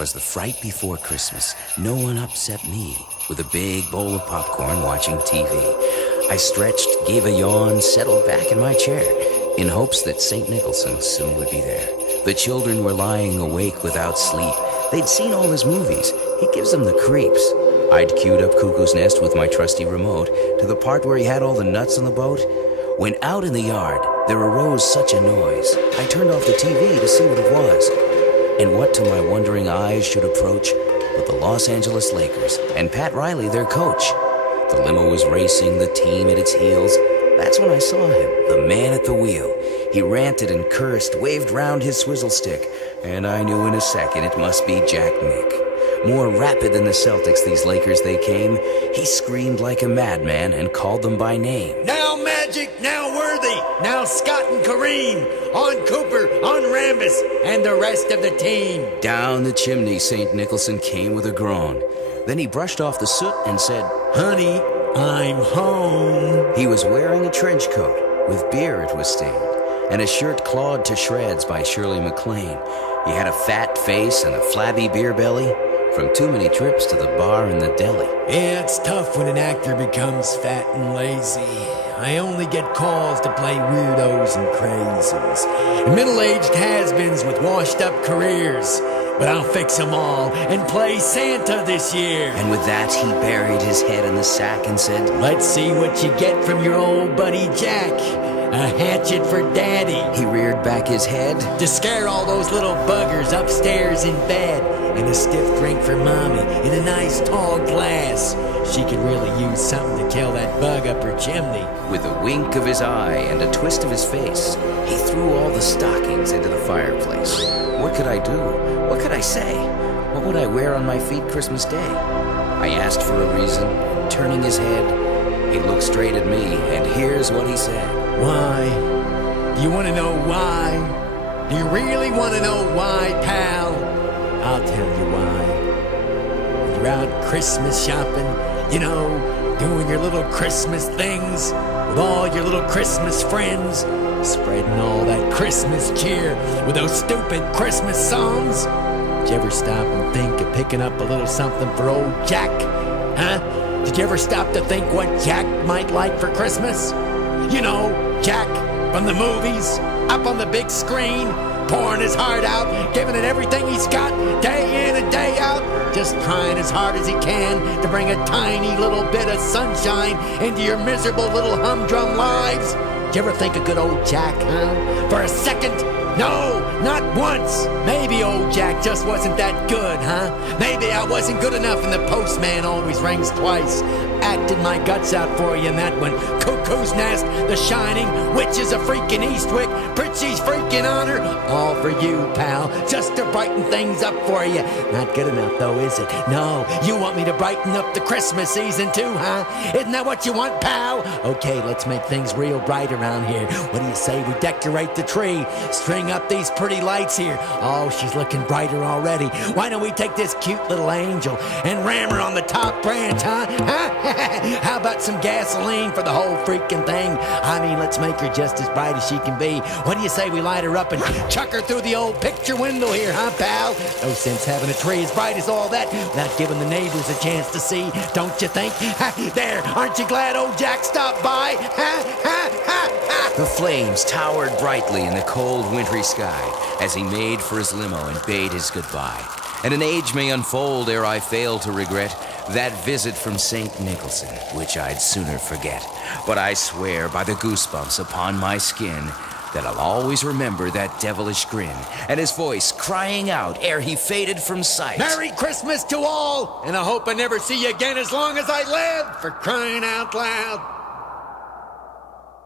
'Twas the fright before Christmas. No one upset me. With a big bowl of popcorn watching TV. I stretched, gave a yawn, settled back in my chair, in hopes that St. Nicholson soon would be there. The children were lying awake without sleep. They'd seen all his movies. He gives them the creeps. I'd queued up Cuckoo's Nest with my trusty remote to the part where he had all the nuts on the boat. When out in the yard, there arose such a noise. I turned off the TV to see what it was. And what to my wondering eyes should approach but the Los Angeles Lakers and Pat Riley, their coach. The limo was racing, the team at its heels. That's when I saw him, the man at the wheel. He ranted and cursed, waved round his swizzle stick, and I knew in a second it must be Jack Nick. More rapid than the Celtics, these Lakers they came. He screamed like a madman and called them by name. Now Magic, now Worthy, now Scott and Kareem, on Cooper, on Rambus, and the rest of the team. Down the chimney St. Nicholson came with a groan. Then he brushed off the soot and said, "Honey, I'm home." He was wearing a trench coat, with beer it was stained, and a shirt clawed to shreds by Shirley MacLaine. He had a fat face and a flabby beer belly, from too many trips to the bar and the deli. Yeah, it's tough when an actor becomes fat and lazy. I only get calls to play weirdos and crazies. Middle-aged has-beens with washed-up careers. But I'll fix them all and play Santa this year. And with that, he buried his head in the sack and said, "Let's see what you get from your old buddy Jack. A hatchet for Daddy." He reared back his head to scare all those little buggers upstairs in bed. And a stiff drink for Mommy in a nice tall glass. She could really use something to kill that bug up her chimney. With a wink of his eye and a twist of his face, he threw all the stockings into the fireplace. What could I do? What could I say? What would I wear on my feet Christmas Day? I asked for a reason, and turning his head, he looked straight at me, and here's what he said. "Why? Do you want to know why? Do you really want to know why, pal? I'll tell you why. When you're out Christmas shopping, you know, doing your little Christmas things with all your little Christmas friends, spreading all that Christmas cheer with those stupid Christmas songs. Did you ever stop and think of picking up a little something for old Jack? Huh? Did you ever stop to think what Jack might like for Christmas? You know, Jack from the movies, up on the big screen, pouring his heart out, giving it everything he's got, day in and day out, just trying as hard as he can to bring a tiny little bit of sunshine into your miserable little humdrum lives. Did you ever think of good old Jack, huh? For a second? No, not once. Maybe old Jack just wasn't that good, huh? Maybe I wasn't good enough and the postman always rings twice. Acted my guts out for you in that one. Cuckoo's Nest, The Shining, Witches of freaking Eastwick, Pritchie's freaking Honor. All for you, pal, just to brighten things up for you. Not good enough though, is it? No, you want me to brighten up the Christmas season too, huh? Isn't that what you want, pal? Okay, let's make things real bright around here. What do you say we decorate the tree? String up these pretty lights here. Oh, she's looking brighter already. Why don't we take this cute little angel and ram her on the top branch, huh? How about some gasoline for the whole freaking thing? I mean, let's make her just as bright as she can be. What do you say we light her up and chuck her through the old picture window here, huh, pal? No sense having a tree as bright as all that without giving the neighbors a chance to see, don't you think? There, aren't you glad old Jack stopped by? The flames towered brightly in the cold, wintry sky as he made for his limo and bade his goodbye. And an age may unfold ere I fail to regret that visit from St. Nicholson, which I'd sooner forget. But I swear by the goosebumps upon my skin that I'll always remember that devilish grin and his voice crying out ere he faded from sight. "Merry Christmas to all, and I hope I never see you again as long as I live, for crying out loud."